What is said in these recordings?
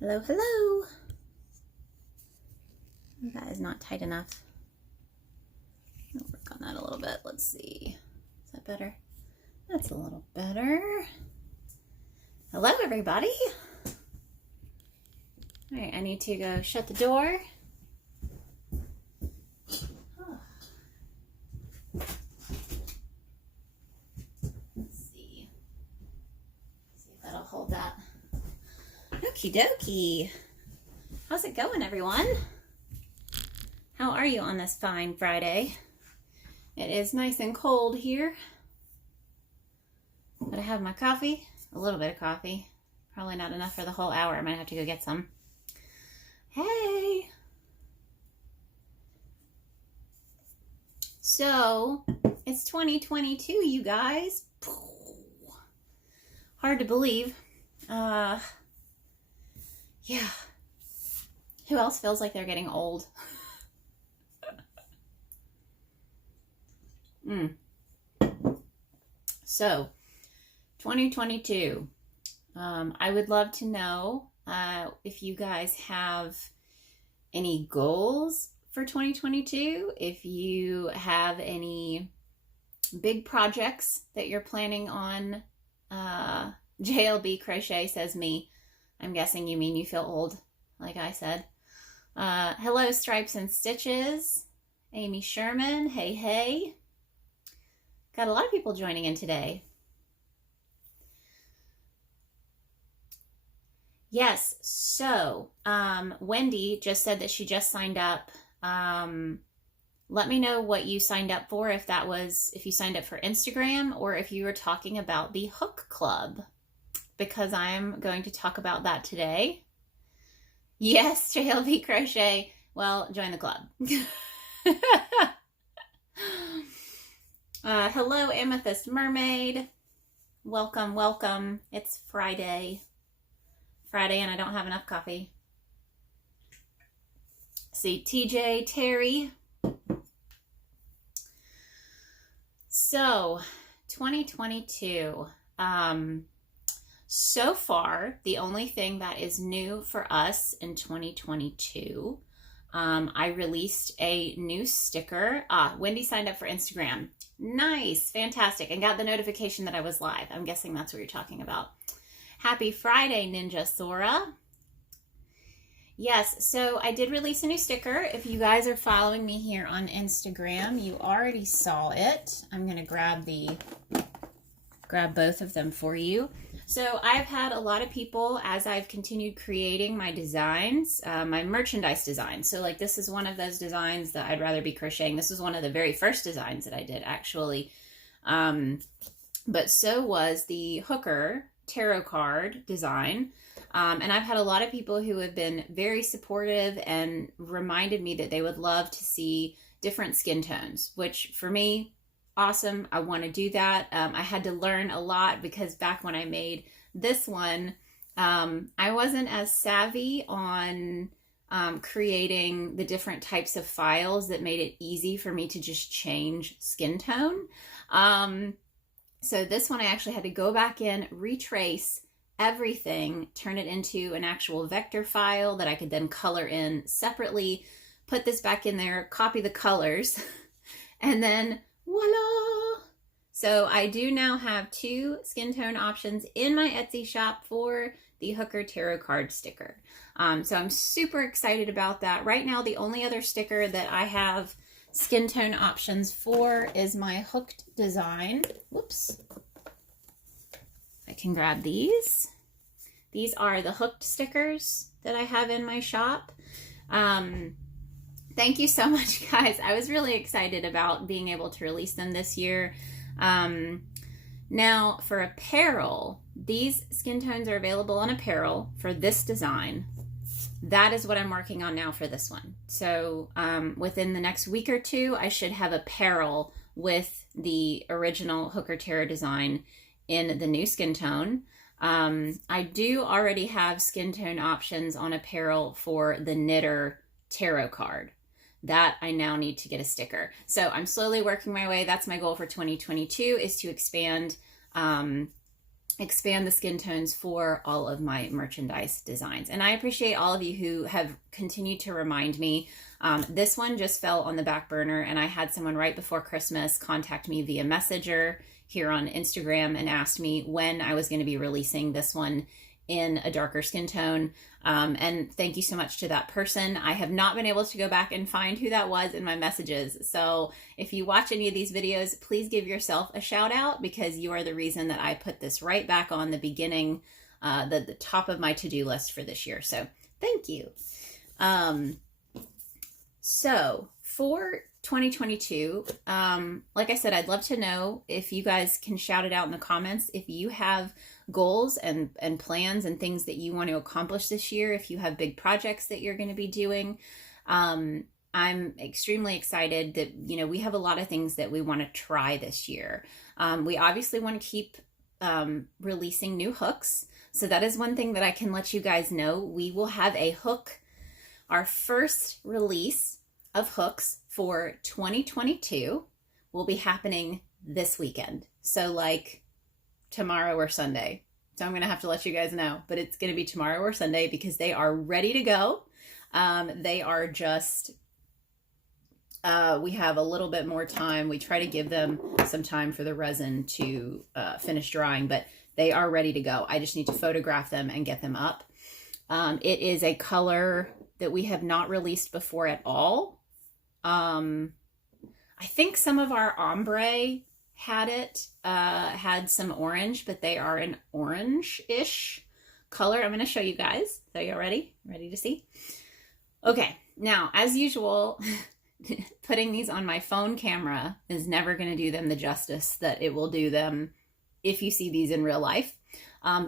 Hello, hello. That is not tight enough. I'll work on that a little bit. Let's see. Is that better? That's a little better. Hello, everybody. All right, I need to go shut the door. Let's see. See if that'll hold that. Okie dokie. How's it going, everyone? How are you on this fine Friday? It is nice and cold here. But I have my coffee, a little bit of coffee. Probably not enough for the whole hour. I might have to go get some. Hey! So, it's 2022, you guys. Hard to believe. Yeah. Who else feels like they're getting old? So, 2022. I would love to know if you guys have any goals for 2022, if you have any big projects that you're planning on. JLB Crochet says me. I'm guessing you mean you feel old, like I said. Hello, Stripes and Stitches. Amy Sherman, hey, hey. Got a lot of people joining in today. Yes, so Wendy just said that she just signed up. Let me know what you signed up for, if you signed up for Instagram or if you were talking about the Hook Club, because I'm going to talk about that today. Yes, JLB Crochet. Well, join the club. Hello, Amethyst Mermaid. Welcome, welcome. It's Friday. And I don't have enough coffee. See, TJ, Terry. So, 2022. So far, the only thing that is new for us in 2022, I released a new sticker. Wendy signed up for Instagram. Nice, fantastic, and got the notification that I was live. I'm guessing that's what you're talking about. Happy Friday, Ninja Sora. Yes, so I did release a new sticker. If you guys are following me here on Instagram, you already saw it. I'm going to grab both of them for you. So I've had a lot of people, as I've continued creating my designs, my merchandise designs. So like this is one of those designs that I'd rather be crocheting. This was one of the very first designs that I did, actually. But so was the hooker tarot card design. And I've had a lot of people who have been very supportive and reminded me that they would love to see different skin tones, which for me, awesome. I want to do that. I had to learn a lot because back when I made this one, I wasn't as savvy on creating the different types of files that made it easy for me to just change skin tone. So this one I actually had to go back in, retrace everything, turn it into an actual vector file that I could then color in separately, put this back in there, copy the colors, and then voila! So I do now have 2 skin tone options in my Etsy shop for the Hooker Tarot card sticker. So I'm super excited about that. Right now, the only other sticker that I have skin tone options for is my hooked design. Whoops. I can grab these. These are the hooked stickers that I have in my shop. Thank you so much, guys. I was really excited about being able to release them this year. Now, for apparel, these skin tones are available on Apparel for this design. That is what I'm working on now for this one. So within the next week or two, I should have Apparel with the original Hooker Tarot design in the new skin tone. I do already have skin tone options on Apparel for the Knitter Tarot card. That I now need to get a sticker. So I'm slowly working my way. That's my goal for 2022, is to expand expand the skin tones for all of my merchandise designs. And I appreciate all of you who have continued to remind me. This one just fell on the back burner, and I had someone right before Christmas contact me via Messenger here on Instagram and asked me when I was going to be releasing this one in a darker skin tone. And thank you so much to that person. I have not been able to go back and find who that was in my messages. So if you watch any of these videos, please give yourself a shout out, because you are the reason that I put this right back on the beginning, the top of my to-do list for this year. So thank you. So for 2022, like I said, I'd love to know if you guys can shout it out in the comments if you have goals and plans and things that you want to accomplish this year, if you have big projects that you're going to be doing. I'm extremely excited that, you know, we have a lot of things that we want to try this year. We obviously want to keep releasing new hooks. So that is one thing that I can let you guys know. We will have a hook, our first release of hooks for 2022 will be happening this weekend. So like tomorrow or Sunday. So I'm going to have to let you guys know, but it's going to be tomorrow or Sunday because they are ready to go. They are just, we have a little bit more time. We try to give them some time for the resin to finish drying, but they are ready to go. I just need to photograph them and get them up. It is a color that we have not released before at all. I think some of our ombre had some orange, but they are an orange-ish color. I'm going to show you guys. So you ready? Ready to see? Okay. Now, as usual, putting these on my phone camera is never going to do them the justice that it will do them if you see these in real life.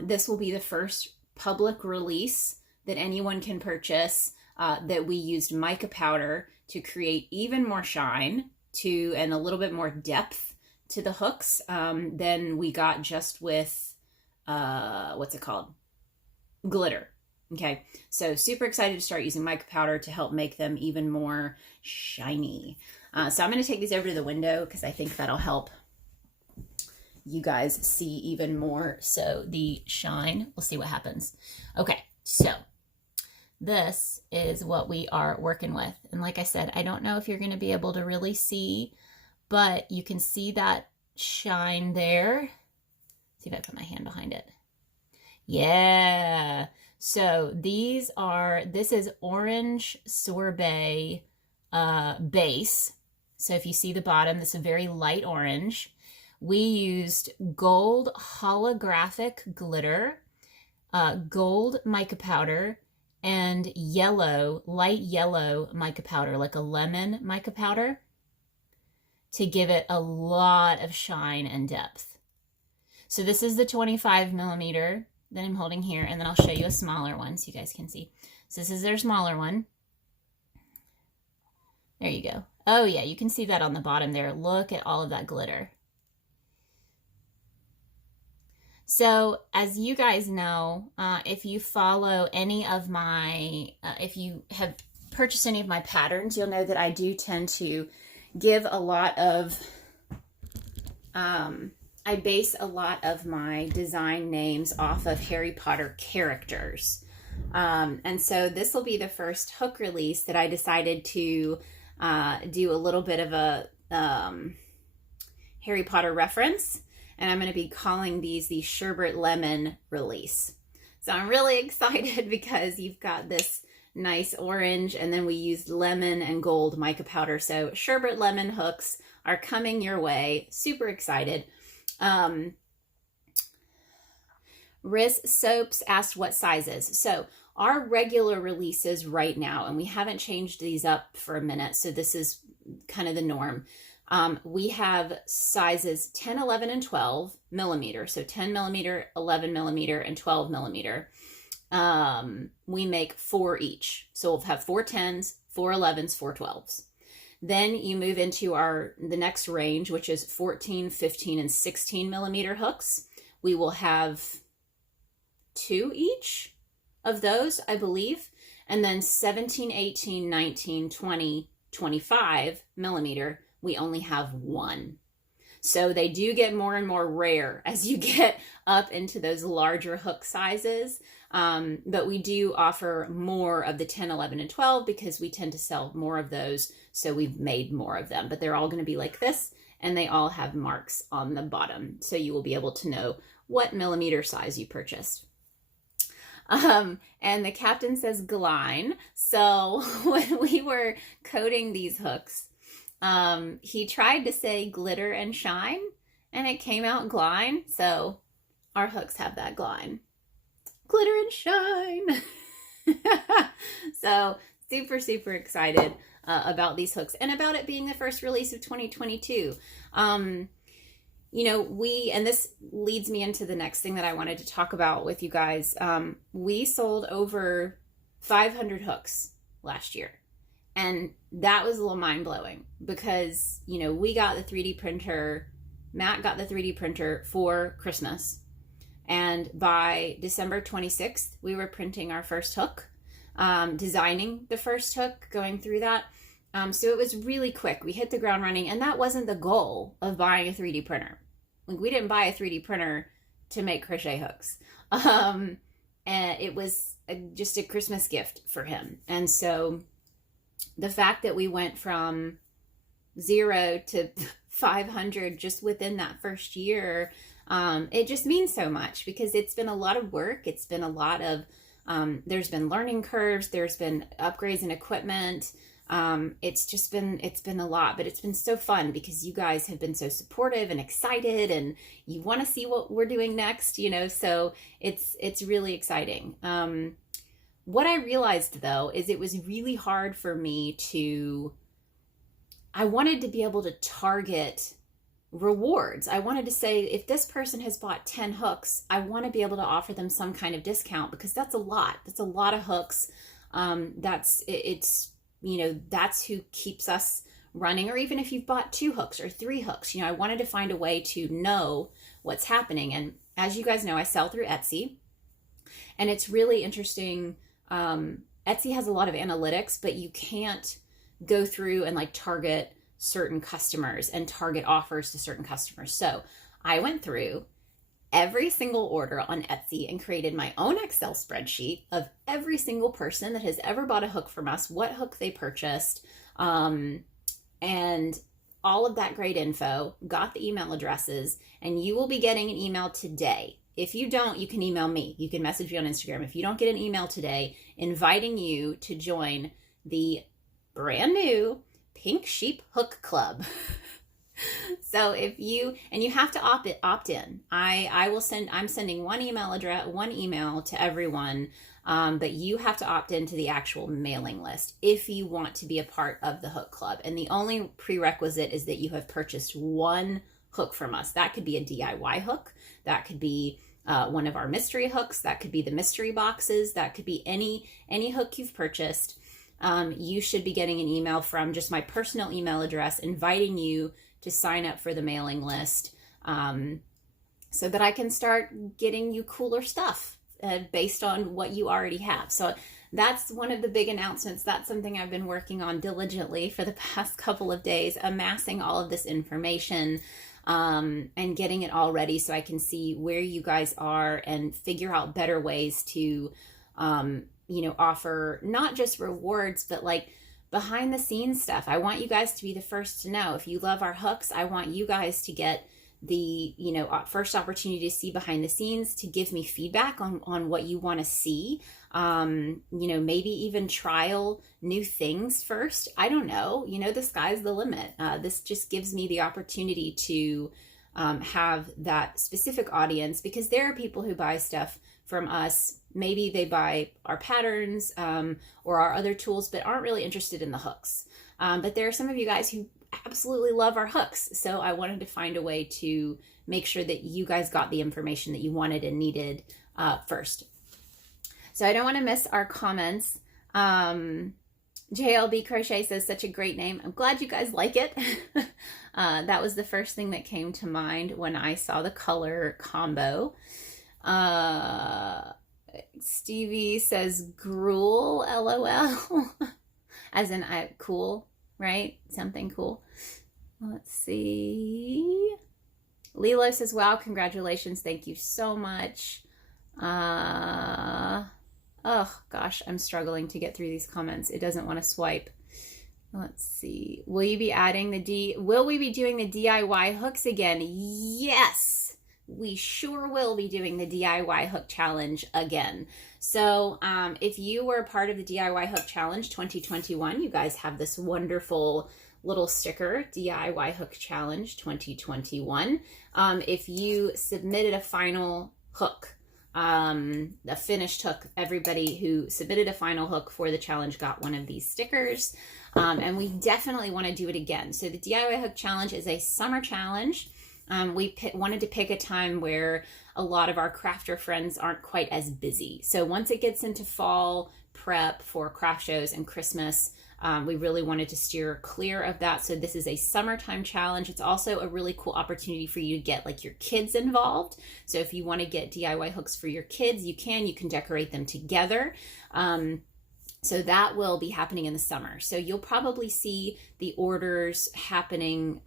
This will be the first public release that anyone can purchase that we used mica powder to create even more shine and a little bit more depth to the hooks than we got just with, what's it called? Glitter. Okay, so super excited to start using mica powder to help make them even more shiny. So I'm going to take these over to the window because I think that'll help you guys see even more. So the shine, we'll see what happens. Okay, so this is what we are working with. And like I said, I don't know if you're going to be able to really see, but you can see that shine there. See if I put my hand behind it. Yeah. So this is orange sorbet base. So if you see the bottom, this is a very light orange. We used gold holographic glitter, gold mica powder, and yellow, light yellow mica powder, like a lemon mica powder, to give it a lot of shine and depth. So this is the 25 millimeter that I'm holding here, and then I'll show you a smaller one so you guys can see. So this is their smaller one. There you go. Oh yeah, you can see that on the bottom there. Look at all of that glitter. So as you guys know, if you follow any of my, if you have purchased any of my patterns, you'll know that I do tend to give a lot of, I base a lot of my design names off of Harry Potter characters. And so this will be the first hook release that I decided to do a little bit of a Harry Potter reference. And I'm going to be calling these the Sherbet Lemon release. So I'm really excited because you've got this nice orange, and then we used lemon and gold mica powder. So Sherbet Lemon hooks are coming your way. Super excited. Riz Soaps asked what sizes. So our regular releases right now, and we haven't changed these up for a minute, so this is kind of the norm. We have sizes 10, 11, and 12 millimeter. So 10 millimeter, 11 millimeter, and 12 millimeter. We make 4 each. So we'll have 4 10s, 4 11s, 4 12s. Then you move into the next range, which is 14, 15, and 16 millimeter hooks. We will have 2 each of those, I believe. And then 17, 18, 19, 20, 25 millimeter, we only have 1. So they do get more and more rare as you get up into those larger hook sizes. But we do offer more of the 10, 11, and 12 because we tend to sell more of those. So we've made more of them, but they're all going to be like this, and they all have marks on the bottom. So you will be able to know what millimeter size you purchased. And the captain says gline. So when we were coding these hooks, he tried to say glitter and shine, and it came out gline. So our hooks have that gline. Glitter and shine. So super, super excited about these hooks and about it being the first release of 2022. You know, and this leads me into the next thing that I wanted to talk about with you guys. We sold over 500 hooks last year. And that was a little mind blowing because, you know, we got the 3D printer, Matt got the 3D printer for Christmas. And by December 26th, we were printing our first hook, designing the first hook, going through that. So it was really quick. We hit the ground running, and that wasn't the goal of buying a 3D printer. Like, we didn't buy a 3D printer to make crochet hooks. And it was just a Christmas gift for him. And so the fact that we went from 0 to 500 just within that first year, it just means so much because it's been a lot of work. It's been a lot of, there's been learning curves. There's been upgrades in equipment. It's been a lot, but it's been so fun because you guys have been so supportive and excited, and you want to see what we're doing next, you know, so it's really exciting. What I realized though, is it was really hard for me I wanted to be able to target rewards. I wanted to say, if this person has bought 10 hooks, I want to be able to offer them some kind of discount because that's a lot. That's a lot of hooks. It's you know, that's who keeps us running. Or even if you've bought 2 hooks or 3 hooks, you know, I wanted to find a way to know what's happening. And as you guys know, I sell through Etsy, and it's really interesting. Etsy has a lot of analytics, but you can't go through and like target certain customers and target offers to certain customers. So I went through every single order on Etsy and created my own Excel spreadsheet of every single person that has ever bought a hook from us, what hook they purchased, and all of that great info, got the email addresses, and you will be getting an email today. If you don't, you can email me. You can message me on Instagram. If you don't get an email today, inviting you to join the brand new Pink Sheep Hook Club. So if you have to opt in. I'm sending one email to everyone, but you have to opt into the actual mailing list if you want to be a part of the hook club. And the only prerequisite is that you have purchased one hook from us. That could be a DIY hook. That could be one of our mystery hooks. That could be the mystery boxes. That could be any hook you've purchased. You should be getting an email from just my personal email address inviting you to sign up for the mailing list, so that I can start getting you cooler stuff based on what you already have. So that's one of the big announcements. That's something I've been working on diligently for the past couple of days, amassing all of this information and getting it all ready so I can see where you guys are and figure out better ways to, offer not just rewards, but like behind the scenes stuff. I want you guys to be the first to know. If you love our hooks, I want you guys to get the, first opportunity to see behind the scenes, to give me feedback on what you want to see. Maybe even trial new things first. I don't know, the sky's the limit. This just gives me the opportunity to have that specific audience, because there are people who buy stuff from us. Maybe they buy our patterns or our other tools, but aren't really interested in the hooks. But there are some of you guys who absolutely love our hooks. So I wanted to find a way to make sure that you guys got the information that you wanted and needed first. So I don't want to miss our comments. JLB Crochet says, such a great name. I'm glad you guys like it. That was the first thing that came to mind when I saw the color combo. Stevie says gruel, LOL. As in cool, right? Something cool. Let's see. Lilo says, wow, congratulations. Thank you so much. Oh gosh, I'm struggling to get through these comments. It doesn't want to swipe. Let's see. Will we be doing the DIY hooks again? Yes, we sure will be doing the DIY hook challenge again. So if you were a part of the DIY hook challenge 2021, you guys have this wonderful little sticker, DIY hook challenge 2021. If you submitted a final hook, a finished hook, everybody who submitted a final hook for the challenge got one of these stickers. And we definitely want to do it again. So the DIY hook challenge is a summer challenge. We wanted to pick a time where a lot of our crafter friends aren't quite as busy. So once it gets into fall prep for craft shows and Christmas, we really wanted to steer clear of that. So this is a summertime challenge. It's also a really cool opportunity for you to get like your kids involved. So if you want to get DIY hooks for your kids, you can decorate them together. So that will be happening in the summer. So you'll probably see the orders happening.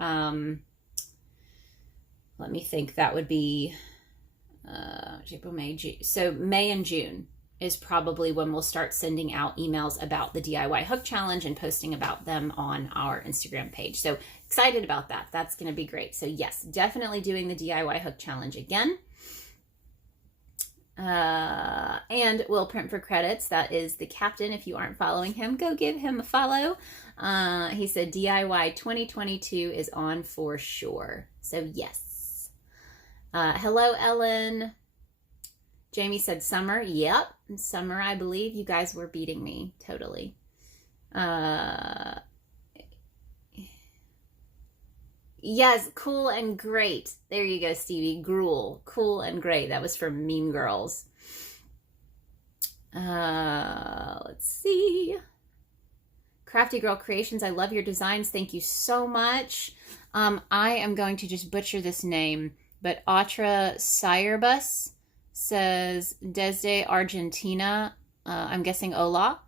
Let me think, that would be April, May, June. So May and June is probably when we'll start sending out emails about the DIY hook challenge and posting about them on our Instagram page. So excited about that. That's going to be great. So yes, definitely doing the DIY hook challenge again. And we'll print for credits. That is the captain. If you aren't following him, go give him a follow. He said DIY 2022 is on for sure. So yes. Hello, Ellen. Jamie said summer. Yep. Summer, I believe. You guys were beating me. Totally. Yes, cool and great. There you go, Stevie. Gruel. Cool and great. That was from Mean Girls. Let's see. Crafty Girl Creations. I love your designs. Thank you so much. I am going to just butcher this name, but Atra Sirebus says desde Argentina. I'm guessing hola.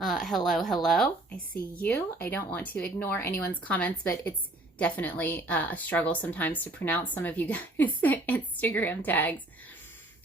Hello. I see you. I don't want to ignore anyone's comments, but it's definitely a struggle sometimes to pronounce some of you guys' Instagram tags.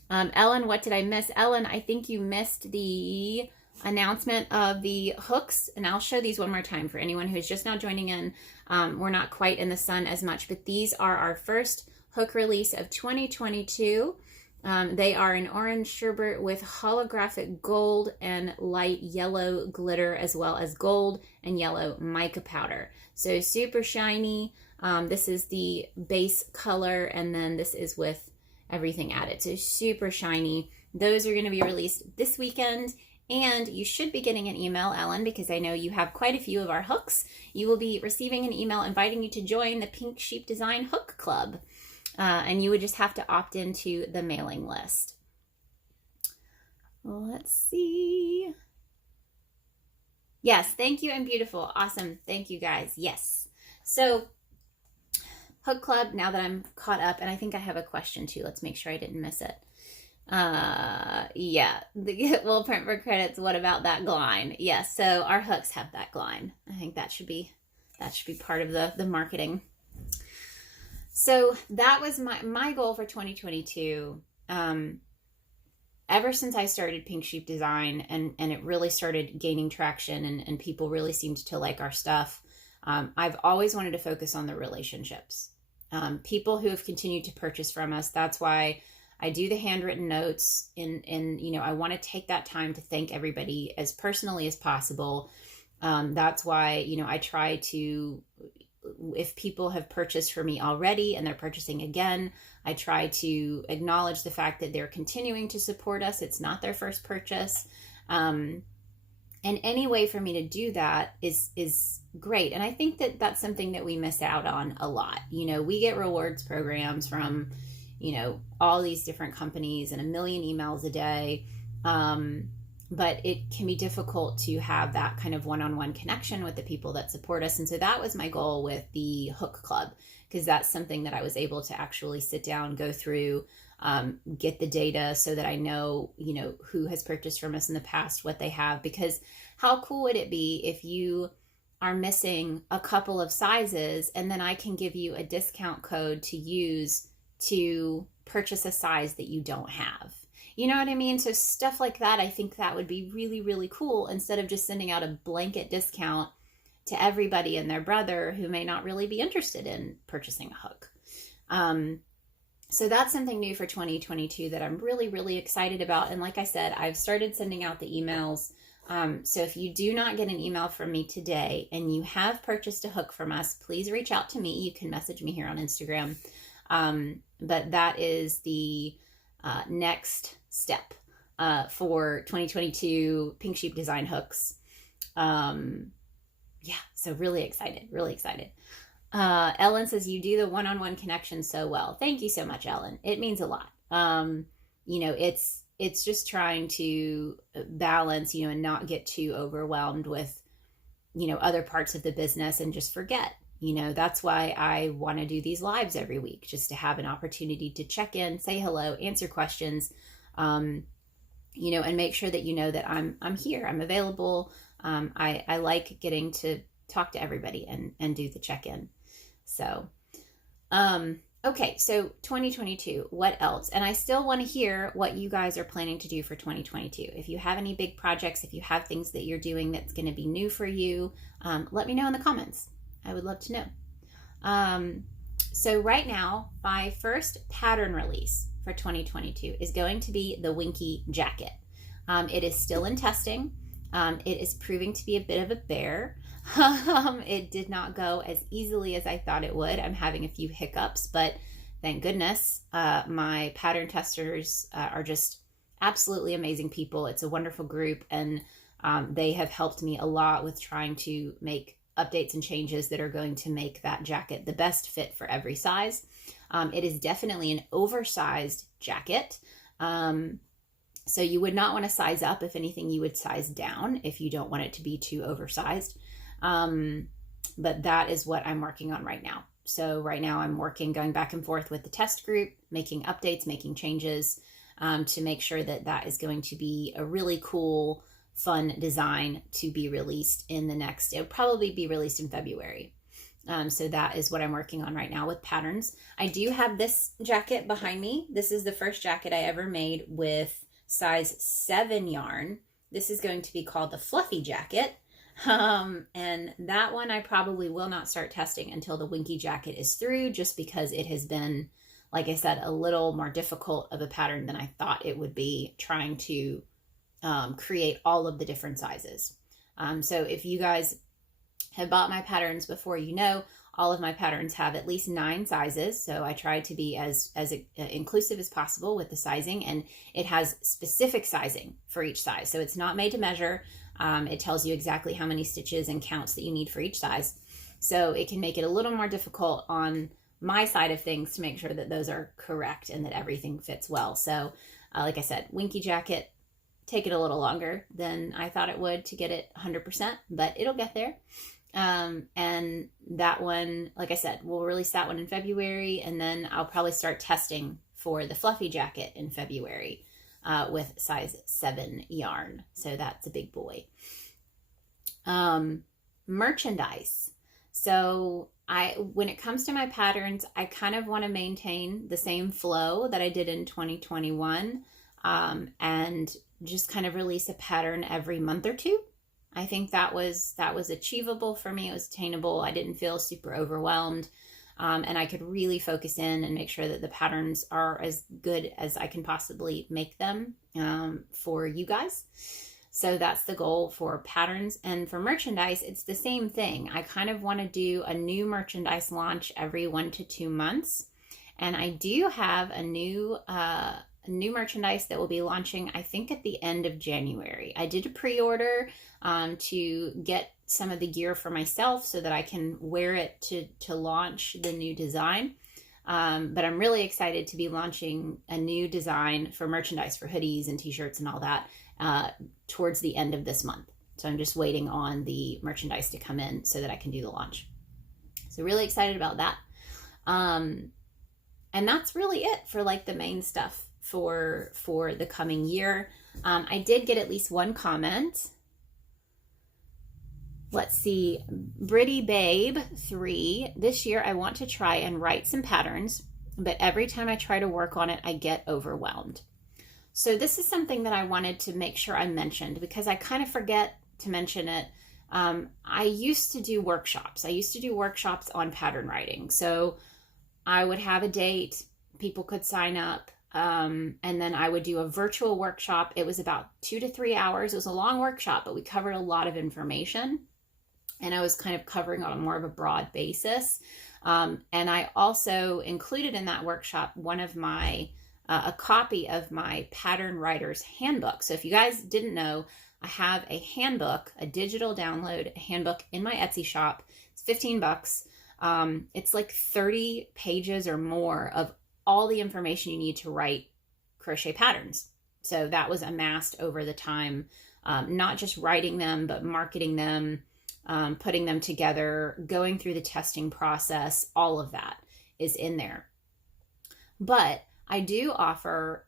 Ellen, what did I miss? Ellen, I think you missed the announcement of the hooks, and I'll show these one more time for anyone who's just now joining in. We're not quite in the sun as much, but these are our first hook release of 2022. They are an orange sherbet with holographic gold and light yellow glitter, as well as gold and yellow mica powder. So super shiny. This is the base color, and then this is with everything added. So super shiny. Those are going to be released this weekend, and you should be getting an email, Ellen, because I know you have quite a few of our hooks. You will be receiving an email inviting you to join the Pink Sheep Design Hook Club. And you would just have to opt into the mailing list. Let's see. Yes, thank you and beautiful. Awesome. Thank you guys. Yes. So Hook Club, now that I'm caught up, and I think I have a question too. Let's make sure I didn't miss it. Yeah, we'll print for credits. What about that gline? Yes, so our hooks have that gline. I think that should be part of the marketing. So that was my goal for 2022. Ever since I started Pink Sheep Design and it really started gaining traction and people really seemed to like our stuff, I've always wanted to focus on the relationships. People who have continued to purchase from us. That's why I do the handwritten notes and I want to take that time to thank everybody as personally as possible. That's why, I try to, if people have purchased for me already and they're purchasing again, I try to acknowledge the fact that they're continuing to support us. It's not their first purchase. And any way for me to do that is great. And I think that that's something that we miss out on a lot. We get rewards programs from, all these different companies and a million emails a day. But it can be difficult to have that kind of one-on-one connection with the people that support us. And so that was my goal with the Hook Club, because that's something that I was able to actually sit down, go through, get the data so that I know, who has purchased from us in the past, what they have. Because how cool would it be if you are missing a couple of sizes and then I can give you a discount code to use to purchase a size that you don't have. You know what I mean? So stuff like that, I think that would be really, really cool, instead of just sending out a blanket discount to everybody and their brother who may not really be interested in purchasing a hook. So that's something new for 2022 that I'm really, really excited about. And like I said, I've started sending out the emails. So if you do not get an email from me today and you have purchased a hook from us, please reach out to me. You can message me here on Instagram. But that is the next step for 2022 Pink Sheep Design hooks. Yeah, so really excited, really excited. Ellen says, you do the one-on-one connection so well. Thank you so much, Ellen. It means a lot. You know, it's just trying to balance, you know, and not get too overwhelmed with, you know, other parts of the business and just forget. You know, that's why I want to do these lives every week, just to have an opportunity to check in, say hello, answer questions, you know, and make sure that you know that I'm here, I'm available. I like getting to talk to everybody and do the check-in. So, okay, so 2022, what else? And I still want to hear what you guys are planning to do for 2022. If you have any big projects, if you have things that you're doing that's going to be new for you, let me know in the comments. I would love to know. So right now, my first pattern release for 2022 is going to be the Winky Jacket. It is still in testing. It is proving to be a bit of a bear. It did not go as easily as I thought it would. I'm having a few hiccups, but thank goodness. My pattern testers are just absolutely amazing people. It's a wonderful group, and they have helped me a lot with trying to make updates and changes that are going to make that jacket the best fit for every size. It is definitely an oversized jacket. So you would not want to size up. If anything, you would size down if you don't want it to be too oversized. But that is what I'm working on right now. So right now I'm going back and forth with the test group, making updates, making changes, to make sure that that is going to be a really cool, fun design to be released in the next, it'll probably be released in February. So that is what I'm working on right now with patterns. I do have this jacket behind me. This is the first jacket I ever made with size 7 yarn. This is going to be called the Fluffy Jacket. And that one I probably will not start testing until the Winky Jacket is through, just because it has been, like I said, a little more difficult of a pattern than I thought it would be, trying to create all of the different sizes. So if you guys have bought my patterns before, you know all of my patterns have at least 9 sizes. So I try to be as inclusive as possible with the sizing, and it has specific sizing for each size. So it's not made to measure. It tells you exactly how many stitches and counts that you need for each size. So it can make it a little more difficult on my side of things to make sure that those are correct and that everything fits well. So like I said, Winky Jacket, take it a little longer than I thought it would to get it 100%, but it'll get there. And that one, like I said, we'll release that one in February, and then I'll probably start testing for the Fluffy Jacket in February with size 7 yarn. So that's a big boy. Merchandise. So when it comes to my patterns, I kind of want to maintain the same flow that I did in 2021, and just kind of release a pattern every month or two. I think that was achievable for me. It was attainable. I didn't feel super overwhelmed, and I could really focus in and make sure that the patterns are as good as I can possibly make them for you guys. So that's the goal for patterns. And for merchandise, it's the same thing. I kind of want to do a new merchandise launch every 1 to 2 months, and I do have a new merchandise that will be launching, I think, at the end of January. I did a pre-order to get some of the gear for myself so that I can wear it to launch the new design. But I'm really excited to be launching a new design for merchandise, for hoodies and t-shirts and all that, towards the end of this month. So I'm just waiting on the merchandise to come in so that I can do the launch. So really excited about that. And that's really it for like the main stuff for the coming year. I did get at least one comment. Let's see, Britty Babe 3. This year I want to try and write some patterns but every time I try to work on it, I get overwhelmed. So this is something that I wanted to make sure I mentioned because I kind of forget to mention it. I used to do workshops. I used to do workshops on pattern writing. So I would have a date, people could sign up, and then I would do a virtual workshop. It was about 2 to 3 hours. It was a long workshop, but we covered a lot of information, and I was kind of covering on more of a broad basis. And I also included in that workshop a copy of my Pattern Writer's Handbook. So if you guys didn't know, I have a handbook, a digital download handbook in my Etsy shop. It's $15. It's like 30 pages or more of all the information you need to write crochet patterns. So that was amassed over the time, not just writing them, but marketing them, putting them together, going through the testing process. All of that is in there. But I do offer,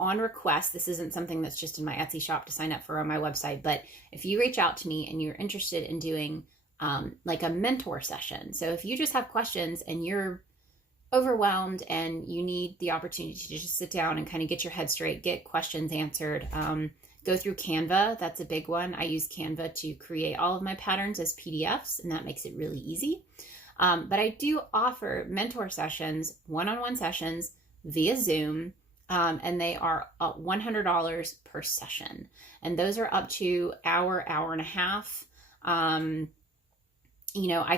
on request, this isn't something that's just in my Etsy shop to sign up for on my website, but if you reach out to me and you're interested in doing like a mentor session. So if you just have questions and you're overwhelmed and you need the opportunity to just sit down and kind of get your head straight, get questions answered, go through Canva. That's a big one. I use Canva to create all of my patterns as PDFs, and that makes it really easy. But I do offer mentor sessions, one-on-one sessions via Zoom, and they are $100 per session. And those are up to hour and a half. I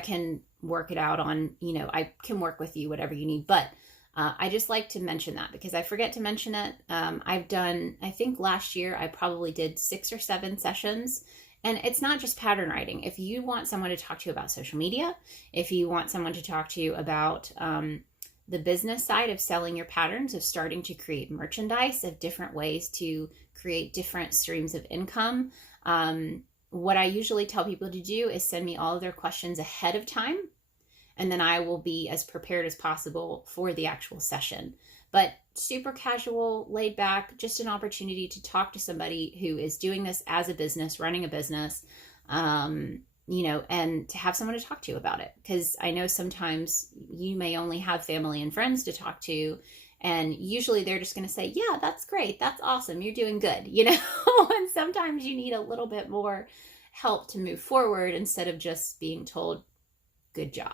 can work it out on, I can work with you, whatever you need. But I just like to mention that because I forget to mention it. I think last year I probably did 6 or 7 sessions. And it's not just pattern writing. If you want someone to talk to you about social media, if you want someone to talk to you about the business side of selling your patterns, of starting to create merchandise, of different ways to create different streams of income, what I usually tell people to do is send me all of their questions ahead of time, and then I will be as prepared as possible for the actual session. But super casual, laid back, just an opportunity to talk to somebody who is doing this as a business, running a business, and to have someone to talk to about it. Because I know sometimes you may only have family and friends to talk to, and usually they're just going to say, yeah, that's great. That's awesome. You're doing good, and sometimes you need a little bit more help to move forward instead of just being told, good job,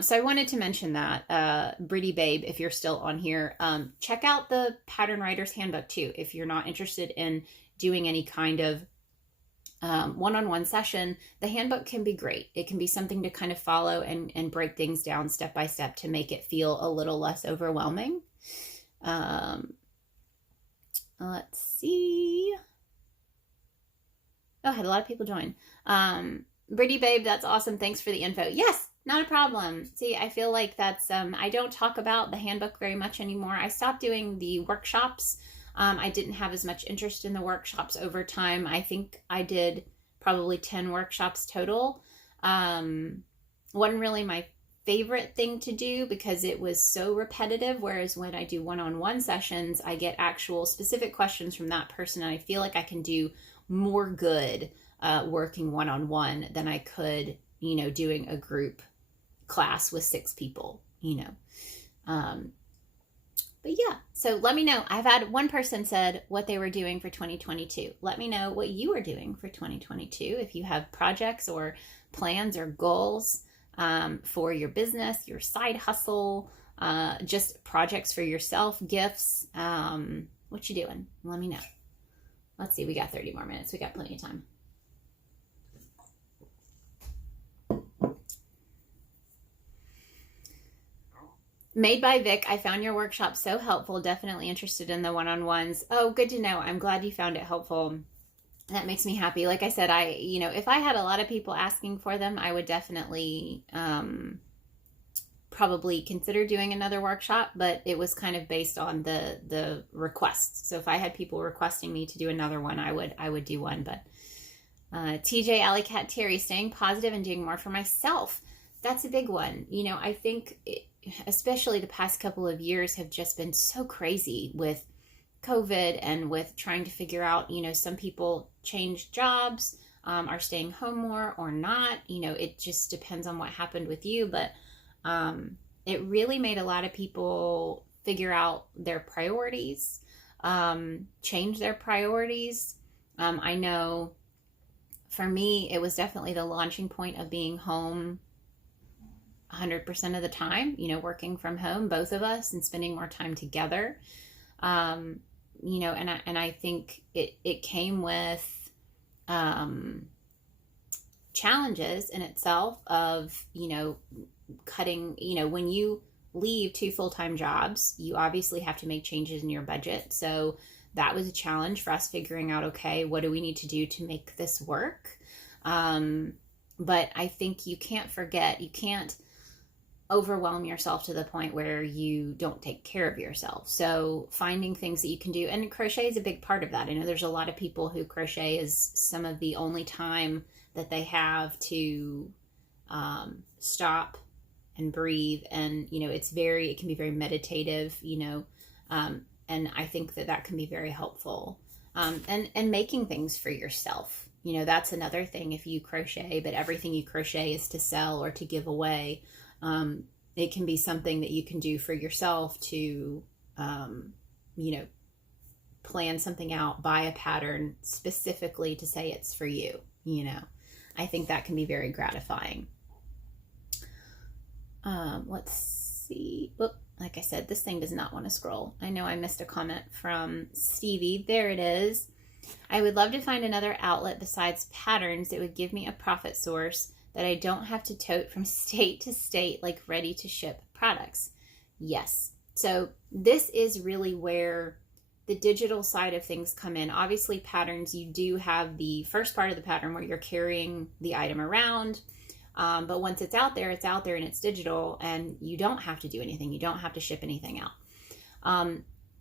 So I wanted to mention that, Pretty Babe, if you're still on here, check out the Pattern Writer's Handbook too. If you're not interested in doing any kind of one-on-one session, the handbook can be great. It can be something to kind of follow and break things down step by step to make it feel a little less overwhelming. Let's see. Oh, I had a lot of people join. Pretty Babe, that's awesome. Thanks for the info. Yes, not a problem. See, I feel like that's, I don't talk about the handbook very much anymore. I stopped doing the workshops. I didn't have as much interest in the workshops over time. I think I did probably 10 workshops total. Wasn't really my favorite thing to do because it was so repetitive. Whereas when I do one-on-one sessions, I get actual specific questions from that person. And I feel like I can do more good working one-on-one than I could, doing a group class with 6 people, But yeah, so let me know. I've had one person said what they were doing for 2022. Let me know what you are doing for 2022. If you have projects or plans or goals for your business, your side hustle, just projects for yourself, gifts, what you doing? Let me know. Let's see, we got 30 more minutes. We got plenty of time. Made by Vic, I found your workshop so helpful. Definitely interested in the one-on-ones. Oh, good to know. I'm glad you found it helpful. That makes me happy. Like I said, if I had a lot of people asking for them, I would definitely probably consider doing another workshop, but it was kind of based on the requests. So if I had people requesting me to do another one, I would do one. But TJ, Alley Cat, Terry, staying positive and doing more for myself. That's a big one. I think especially the past couple of years have just been so crazy with COVID and with trying to figure out, some people changed jobs, are staying home more or not. It just depends on what happened with you. But it really made a lot of people figure out their priorities, change their priorities. I know for me, it was definitely the launching point of being home 100% of the time, working from home, both of us, and spending more time together. And I think it came with challenges in itself of, cutting, when you leave 2 full-time jobs, you obviously have to make changes in your budget. So that was a challenge for us, figuring out, okay, what do we need to do to make this work? But I think you can't overwhelm yourself to the point where you don't take care of yourself. So finding things that you can do, and crochet is a big part of that. I know there's a lot of people who crochet is some of the only time that they have to stop and breathe. And, it can be very meditative, and I think that can be very helpful. And making things for yourself, that's another thing. If you crochet, but everything you crochet is to sell or to give away, it can be something that you can do for yourself to, plan something out, buy a pattern specifically to say it's for you. I think that can be very gratifying. Let's see. Oop, like I said, this thing does not want to scroll. I know I missed a comment from Stevie. There it is. I would love to find another outlet besides patterns that would give me a profit source that I don't have to tote from state to state, like ready to ship products. Yes. So this is really where the digital side of things come in. Obviously, patterns, you do have the first part of the pattern where you're carrying the item around. But once it's out there and it's digital, and you don't have to do anything. You don't have to ship anything out.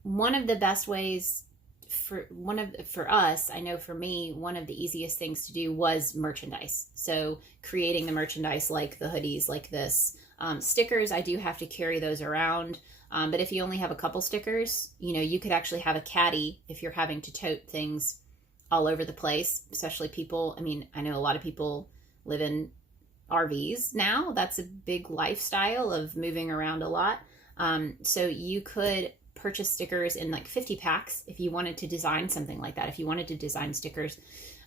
One of the best ways for us, I know for me, one of the easiest things to do was merchandise. So creating the merchandise, like the hoodies, like this. Stickers, I do have to carry those around. But if you only have a couple stickers, you could actually have a caddy if you're having to tote things all over the place, especially people. I know a lot of people live in RVs now. That's a big lifestyle of moving around a lot. So you could purchase stickers in like 50 packs if you wanted to design something like that. If you wanted to design stickers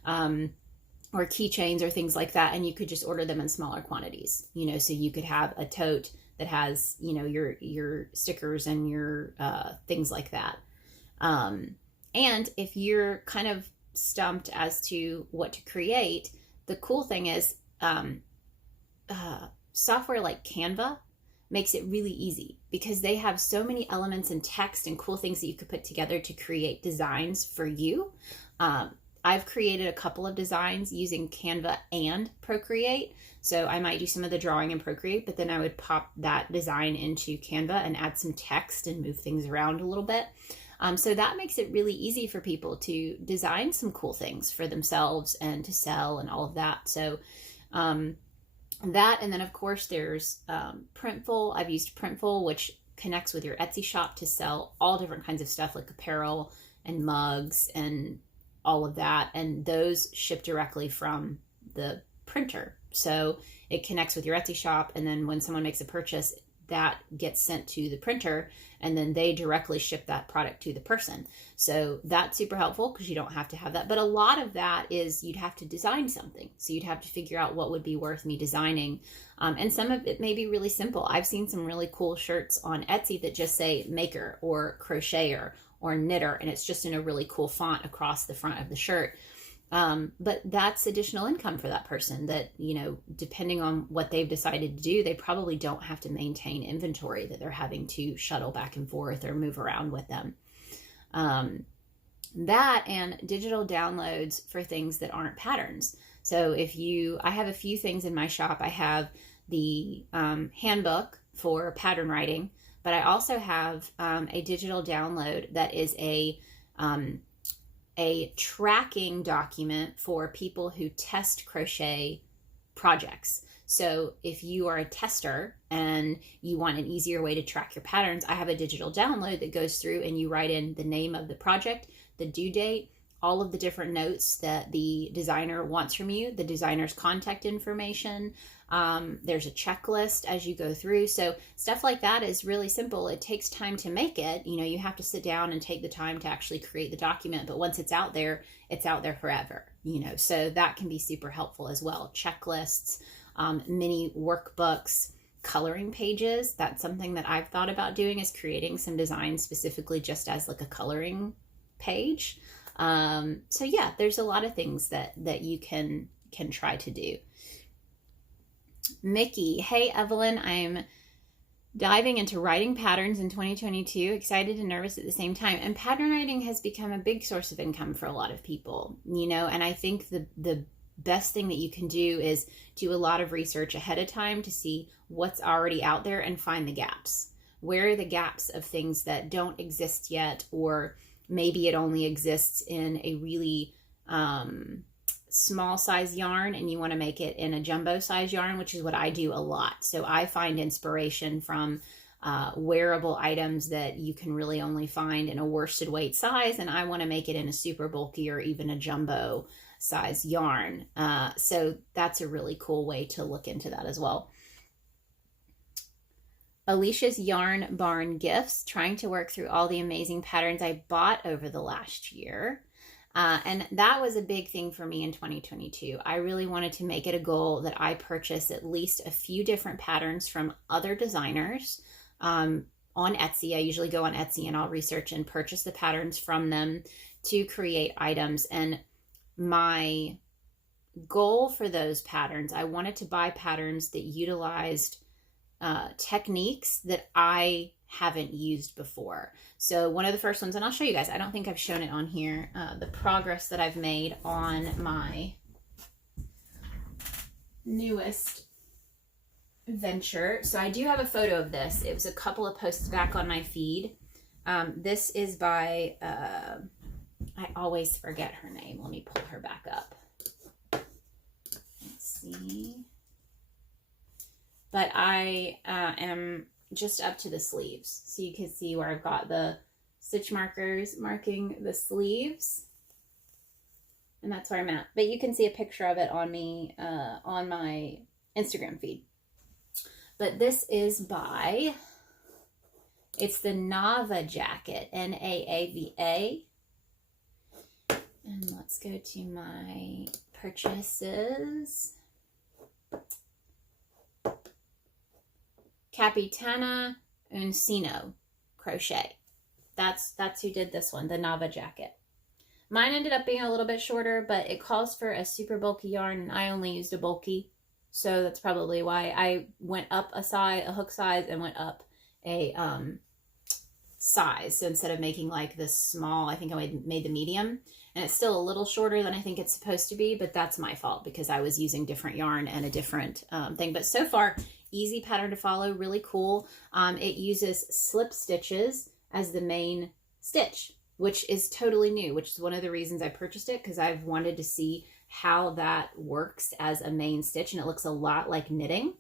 or keychains or things like that, and you could just order them in smaller quantities, so you could have a tote that has, your stickers and your things like that. And if you're kind of stumped as to what to create, the cool thing is software like Canva makes it really easy, because they have so many elements and text and cool things that you could put together to create designs for you. I've created a couple of designs using Canva and Procreate. So I might do some of the drawing in Procreate, but then I would pop that design into Canva and add some text and move things around a little bit. So that makes it really easy for people to design some cool things for themselves and to sell and all of that. So that, and then of course there's Printful. I've used Printful, which connects with your Etsy shop to sell all different kinds of stuff like apparel and mugs and all of that. And those ship directly from the printer. So it connects with your Etsy shop, and then when someone makes a purchase, that gets sent to the printer, and then they directly ship that product to the person. So that's super helpful because you don't have to have that. But a lot of that is you'd have to design something. So you'd have to figure out what would be worth me designing. And some of it may be really simple. I've seen some really cool shirts on Etsy that just say maker or crocheter or knitter, and it's just in a really cool font across the front of the shirt. But that's additional income for that person that, depending on what they've decided to do, they probably don't have to maintain inventory that they're having to shuttle back and forth or move around with them. That and digital downloads for things that aren't patterns. So I have a few things in my shop. I have the handbook for pattern writing, but I also have a digital download that is a tracking document for people who test crochet projects. So if you are a tester and you want an easier way to track your patterns, I have a digital download that goes through and you write in the name of the project, the due date, all of the different notes that the designer wants from you, the designer's contact information. There's a checklist as you go through. So stuff like that is really simple. It takes time to make it. You know, you have to sit down and take the time to actually create the document. But once it's out there forever, you know, so that can be super helpful as well. Checklists, mini workbooks, coloring pages. That's something that I've thought about doing, is creating some designs specifically just as like a coloring page. So yeah, there's a lot of things that you can try to do. Mickey, hey Evelyn, I'm diving into writing patterns in 2022, excited and nervous at the same time. And pattern writing has become a big source of income for a lot of people, you know, and I think the best thing that you can do is do a lot of research ahead of time to see what's already out there and find the gaps. Where are the gaps of things that don't exist yet, or maybe it only exists in a really small size yarn and you want to make it in a jumbo size yarn, which is what I do a lot. So I find inspiration from wearable items that you can really only find in a worsted weight size, and I want to make it in a super bulky or even a jumbo size yarn. So that's a really cool way to look into that as well. Alicia's Yarn Barn Gifts, trying to work through all the amazing patterns I bought over the last year. And that was a big thing for me in 2022. I really wanted to make it a goal that I purchase at least a few different patterns from other designers on Etsy. I usually go on Etsy and I'll research and purchase the patterns from them to create items. And my goal for those patterns, I wanted to buy patterns that utilized techniques that I haven't used before. So one of the first ones, and I'll show you guys, I don't think I've shown it on here, the progress that I've made on my newest venture. So I do have a photo of this. It was a couple of posts back on my feed. This is by, I always forget her name. Let me pull her back up. Let's see. But I am just up to the sleeves. So you can see where I've got the stitch markers marking the sleeves. And that's where I'm at. But you can see a picture of it on me, on my Instagram feed. But this is by, it's the Nava Jacket, Naava. And let's go to my purchases. Capitana Uncino Crochet. That's who did this one, the Nava Jacket. Mine ended up being a little bit shorter, but it calls for a super bulky yarn, and I only used a bulky. So that's probably why I went up a size, a hook size, and went up a size. So instead of making like this small, I think I made the medium, and it's still a little shorter than I think it's supposed to be, but that's my fault because I was using different yarn and a different thing. But so far, easy pattern to follow, really cool. It uses slip stitches as the main stitch, which is totally new, which is one of the reasons I purchased it, because I've wanted to see how that works as a main stitch, and it looks a lot like knitting.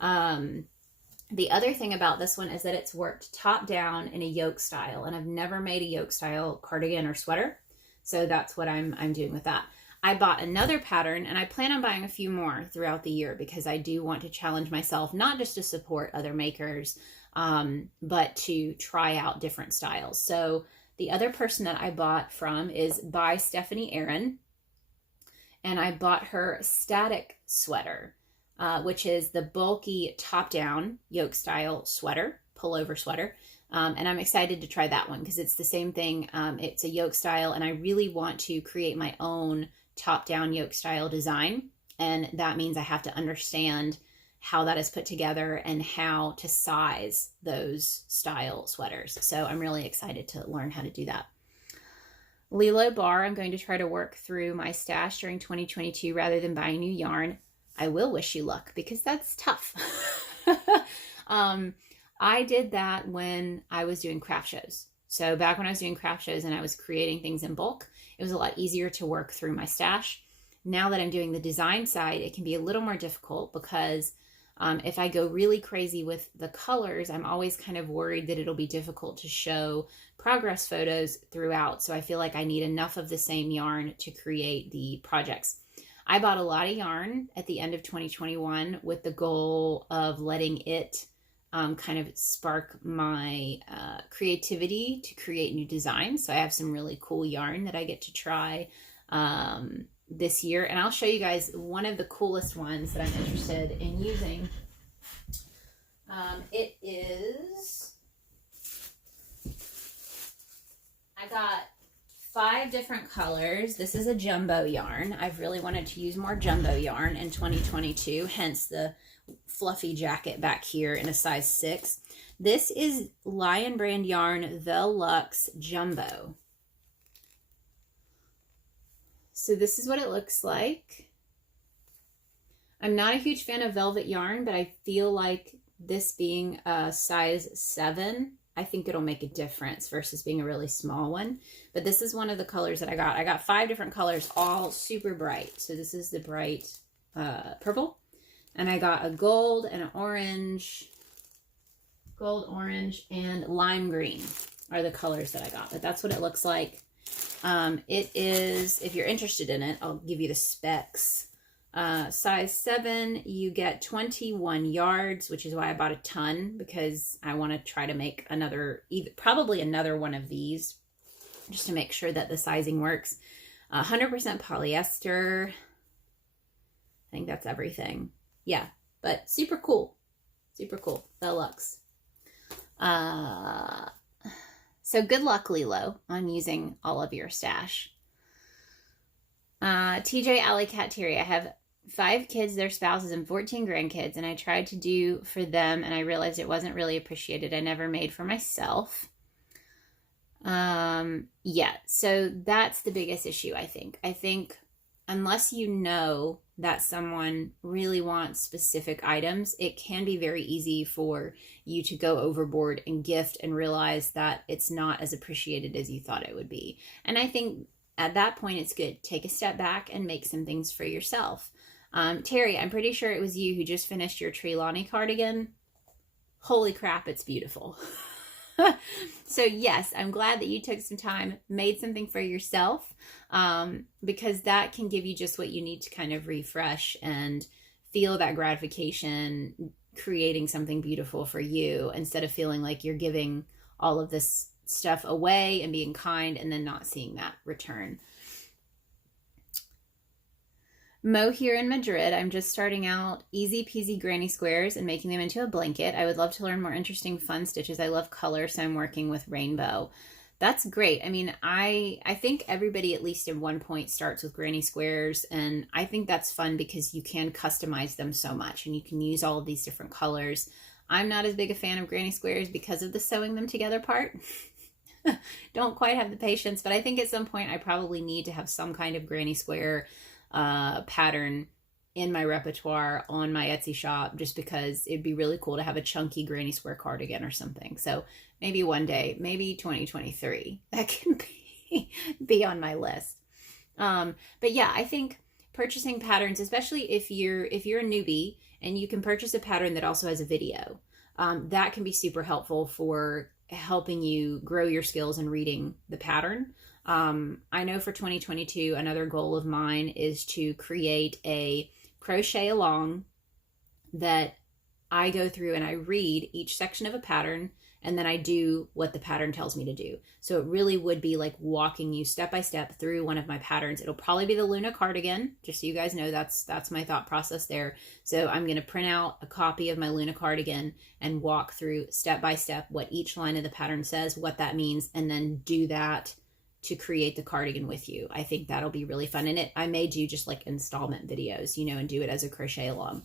The other thing about this one is that it's worked top down in a yoke style, and I've never made a yoke style cardigan or sweater, so that's what I'm doing with that. I bought another pattern, and I plan on buying a few more throughout the year because I do want to challenge myself, not just to support other makers, but to try out different styles. So the other person that I bought from is by Stephanie Aaron, and I bought her static sweater, which is the bulky top-down yoke style sweater, pullover sweater. And I'm excited to try that one because it's the same thing. It's a yoke style, and I really want to create my own top-down yoke style design. And that means I have to understand how that is put together and how to size those style sweaters. So I'm really excited to learn how to do that. Lilo Bar, I'm going to try to work through my stash during 2022 rather than buying new yarn. I will wish you luck because that's tough. I did that when I was doing craft shows. So back when I was doing craft shows and I was creating things in bulk, it was a lot easier to work through my stash. Now that I'm doing the design side, it can be a little more difficult because If I go really crazy with the colors, I'm always kind of worried that it'll be difficult to show progress photos throughout. So I feel like I need enough of the same yarn to create the projects. I bought a lot of yarn at the end of 2021 with the goal of letting it kind of spark my creativity to create new designs. So I have some really cool yarn that I get to try this year. And I'll show you guys one of the coolest ones that I'm interested in using. It is, I got 5 different colors. This is a jumbo yarn. I've really wanted to use more jumbo yarn in 2022, hence the fluffy jacket back here in a size 6. This is Lion Brand yarn, the Luxe Jumbo. So this is what it looks like. I'm not a huge fan of velvet yarn, but I feel like this being a size 7, I think it'll make a difference versus being a really small one. But this is one of the colors that I got. I got 5 different colors, all super bright. So this is the bright purple. And I got a gold and an orange, gold, orange, and lime green are the colors that I got. But that's what it looks like. It is, if you're interested in it, I'll give you the specs. Size 7, you get 21 yards, which is why I bought a ton, because I want to try to make another, probably another one of these, just to make sure that the sizing works. 100% polyester. I think that's everything. Yeah, but super cool. Super cool. The Luxe. So good luck, Lilo, on using all of your stash. TJ Alley Cat Terry, I have 5 kids, their spouses, and 14 grandkids, and I tried to do for them, and I realized it wasn't really appreciated. I never made for myself. Yeah, so that's the biggest issue, I think. I think unless you know that someone really wants specific items, it can be very easy for you to go overboard and gift and realize that it's not as appreciated as you thought it would be. And I think at that point, it's good. Take a step back and make some things for yourself. Terry, I'm pretty sure it was you who just finished your Trelawney cardigan. Holy crap, it's beautiful. So yes, I'm glad that you took some time, made something for yourself, because that can give you just what you need to kind of refresh and feel that gratification, creating something beautiful for you, instead of feeling like you're giving all of this stuff away and being kind and then not seeing that return. Mo here in Madrid, I'm just starting out easy peasy granny squares and making them into a blanket. I would love to learn more interesting fun stitches. I love color, so I'm working with rainbow. That's great. I mean, I think everybody at least at one point starts with granny squares, and I think that's fun because you can customize them so much and you can use all of these different colors. I'm not as big a fan of granny squares because of the sewing them together part. Don't quite have the patience, but I think at some point I probably need to have some kind of granny square pattern in my repertoire on my Etsy shop, just because it'd be really cool to have a chunky granny square cardigan or something. So maybe one day, maybe 2023, that can be on my list. But yeah, I think purchasing patterns, especially if you're a newbie and you can purchase a pattern that also has a video, that can be super helpful for helping you grow your skills in reading the pattern. I know for 2022, another goal of mine is to create a crochet along that I go through and I read each section of a pattern, and then I do what the pattern tells me to do. So it really would be like walking you step by step through one of my patterns. It'll probably be the Luna cardigan, just so you guys know that's my thought process there. So I'm going to print out a copy of my Luna cardigan and walk through step by step what each line of the pattern says, what that means, and then do that to create the cardigan with you. I think that'll be really fun. And I may do just like installment videos, and do it as a crochet along.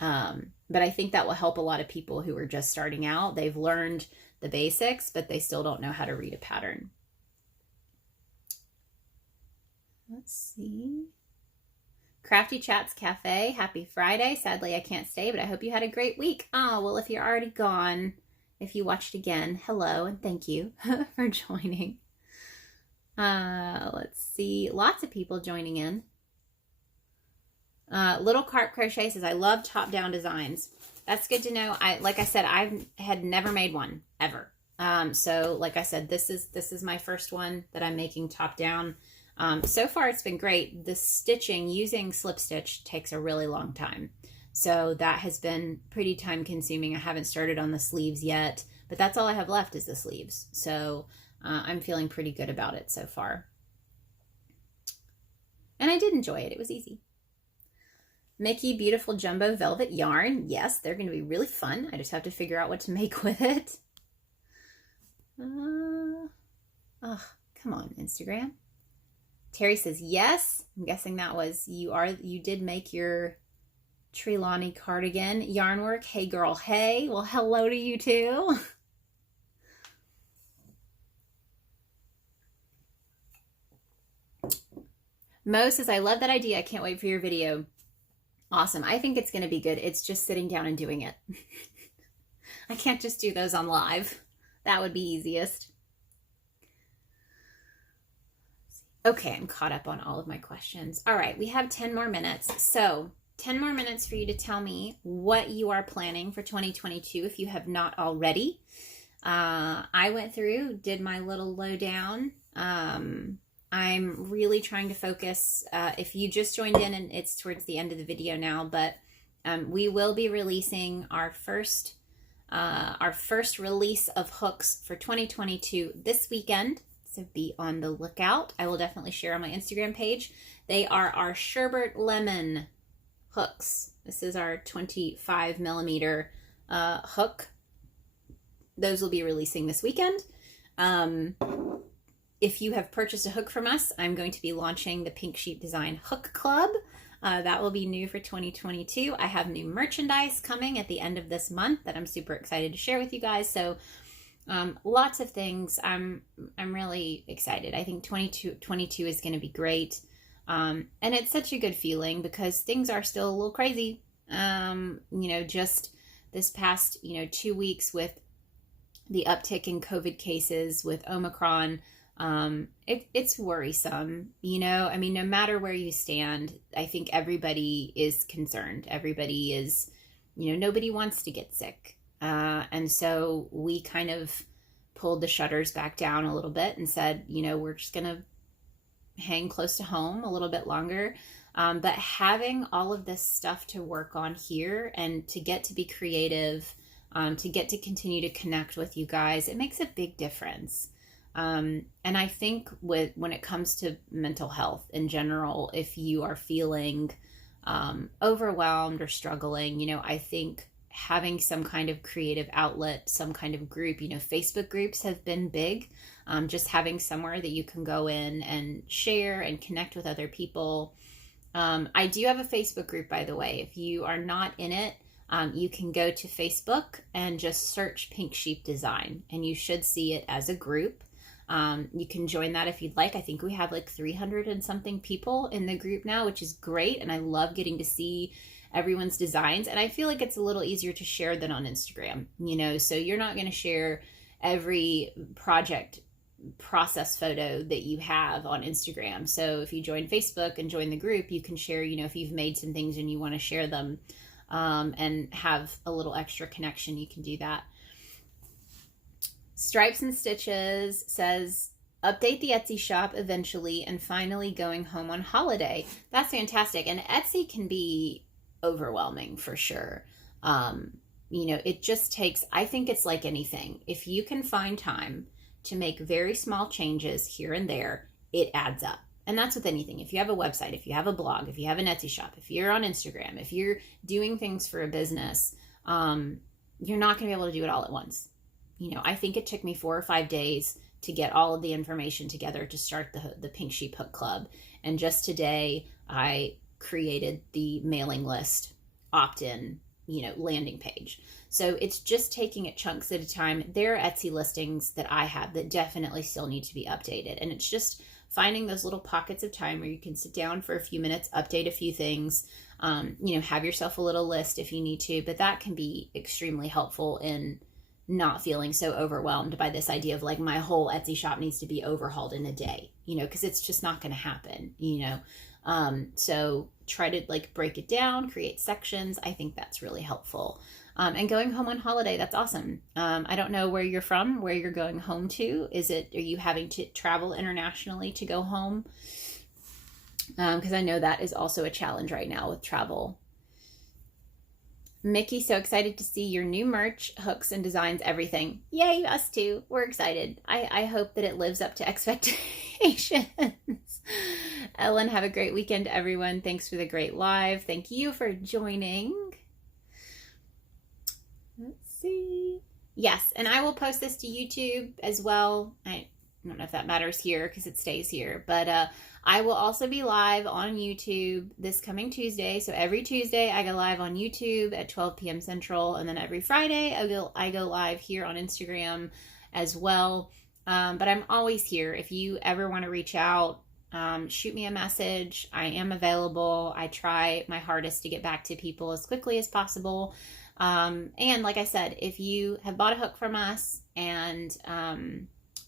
But I think that will help a lot of people who are just starting out. They've learned the basics, but they still don't know how to read a pattern. Let's see. Crafty Chats Cafe, happy Friday. Sadly, I can't stay, but I hope you had a great week. Oh, well, if you're already gone, if you watched again, hello, and thank you for joining. Let's see, lots of people joining in. Little Carp Crochet says, I love top-down designs. That's good to know. Like I said, I had never made one ever. So like I said, this is my first one that I'm making top-down. So far it's been great. The stitching using slip stitch takes a really long time. So that has been pretty time consuming. I haven't started on the sleeves yet, but that's all I have left is the sleeves. So I'm feeling pretty good about it so far. And I did enjoy it. It was easy. Mickey, beautiful jumbo velvet yarn. Yes, they're going to be really fun. I just have to figure out what to make with it. Oh, come on, Instagram. Terry says yes. I'm guessing that was you did make your Trelawney cardigan yarn work. Hey girl, hey. Well, hello to you too. Mo says, I love that idea. I can't wait for your video. Awesome. I think it's going to be good. It's just sitting down and doing it. I can't just do those on live. That would be easiest. Okay, I'm caught up on all of my questions. All right, we have 10 more minutes. So 10 more minutes for you to tell me what you are planning for 2022 if you have not already. I went through, did my little lowdown. I'm really trying to focus, if you just joined in and it's towards the end of the video now, but we will be releasing our first release of hooks for 2022 this weekend. So be on the lookout. I will definitely share on my Instagram page. They are our Sherbet lemon hooks. This is our 25 millimeter hook. Those will be releasing this weekend. If you have purchased a hook from us, I'm going to be launching the Pink Sheep Design Hook Club. That will be new for 2022. I have new merchandise coming at the end of this month that I'm super excited to share with you guys. So lots of things. I'm really excited. I think 2022 is going to be great. And it's such a good feeling because things are still a little crazy. Just this past, 2 weeks with the uptick in COVID cases with Omicron, it's worrisome, no matter where you stand, I think everybody is concerned. Everybody is, nobody wants to get sick. And so we kind of pulled the shutters back down a little bit and said, we're just going to hang close to home a little bit longer. But having all of this stuff to work on here and to get to be creative, to get to continue to connect with you guys, it makes a big difference. And I think when it comes to mental health in general, if you are feeling overwhelmed or struggling, I think having some kind of creative outlet, some kind of group, Facebook groups have been big. Just having somewhere that you can go in and share and connect with other people. I do have a Facebook group, by the way. If you are not in it, you can go to Facebook and just search Pink Sheep Design, and you should see it as a group. You can join that if you'd like. I think we have like 300 and something people in the group now, which is great. And I love getting to see everyone's designs. And I feel like it's a little easier to share than on Instagram, so you're not going to share every project process photo that you have on Instagram. So if you join Facebook and join the group, you can share, if you've made some things and you want to share them, and have a little extra connection, you can do that. Stripes and Stitches says, update the Etsy shop eventually and finally going home on holiday. That's fantastic. And Etsy can be overwhelming for sure. It just takes, I think it's like anything. If you can find time to make very small changes here and there, it adds up. And that's with anything. If you have a website, if you have a blog, if you have an Etsy shop, if you're on Instagram, if you're doing things for a business, you're not going to be able to do it all at once. I think it took me 4 or 5 days to get all of the information together to start the Pink Sheep Hook Club. And just today, I created the mailing list opt-in, landing page. So it's just taking it chunks at a time. There are Etsy listings that I have that definitely still need to be updated. And it's just finding those little pockets of time where you can sit down for a few minutes, update a few things, have yourself a little list if you need to. But that can be extremely helpful in not feeling so overwhelmed by this idea of like my whole Etsy shop needs to be overhauled in a day, because it's just not going to happen, So try to like break it down, create sections. I think that's really helpful. And going home on holiday, that's awesome. I don't know where you're from, where you're going home to. Are you having to travel internationally to go home? Because I know that is also a challenge right now with travel. Mickey, so excited to see your new merch, hooks and designs, everything. Yay, us too. We're excited. I hope that it lives up to expectations. Ellen, have a great weekend, everyone. Thanks for the great live. Thank you for joining. Let's see. Yes, and I will post this to YouTube as well. I don't know if that matters here because it stays here, but I will also be live on YouTube this coming Tuesday. So every Tuesday I go live on YouTube at 12 p.m. Central, and then every Friday I go live here on Instagram as well. But I'm always here. If you ever want to reach out, shoot me a message. I am available. I try my hardest to get back to people as quickly as possible. And like I said, if you have bought a hook from us and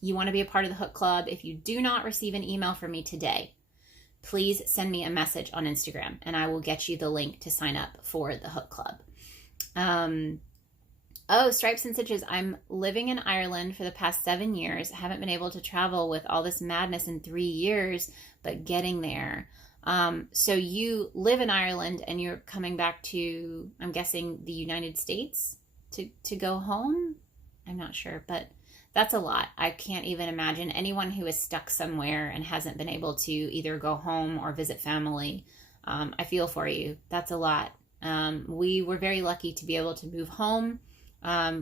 you want to be a part of the hook club, if you do not receive an email from me today, please send me a message on Instagram and I will get you the link to sign up for the hook club. Oh, Stripes and Stitches. I'm living in Ireland for the past 7 years. I haven't been able to travel with all this madness in 3 years, but getting there. So you live in Ireland and you're coming back to, I'm guessing, the United States to go home? I'm not sure, but that's a lot. I can't even imagine anyone who is stuck somewhere and hasn't been able to either go home or visit family. I feel for you. That's a lot. We were very lucky to be able to move home.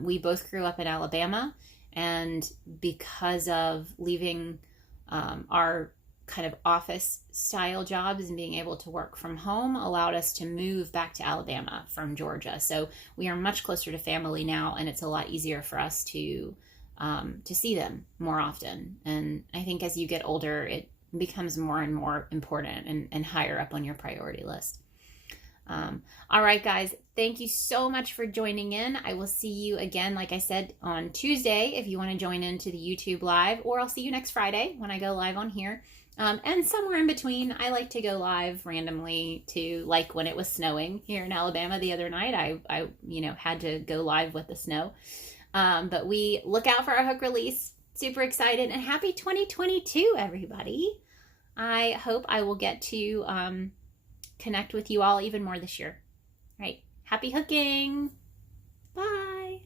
We both grew up in Alabama, and because of leaving our kind of office style jobs and being able to work from home allowed us to move back to Alabama from Georgia. So we are much closer to family now, and it's a lot easier for us to see them more often. And I think as you get older, it becomes more and more important and higher up on your priority list. All right, guys, thank you so much for joining in. I will see you again, like I said, on Tuesday if you want to join into the YouTube live, or I'll see you next Friday when I go live on here. And somewhere in between, I like to go live randomly to, like when it was snowing here in Alabama the other night, I had to go live with the snow. But we look out for our hook release. Super excited, and happy 2022, everybody. I hope I will get to connect with you all even more this year. All right. Happy hooking. Bye.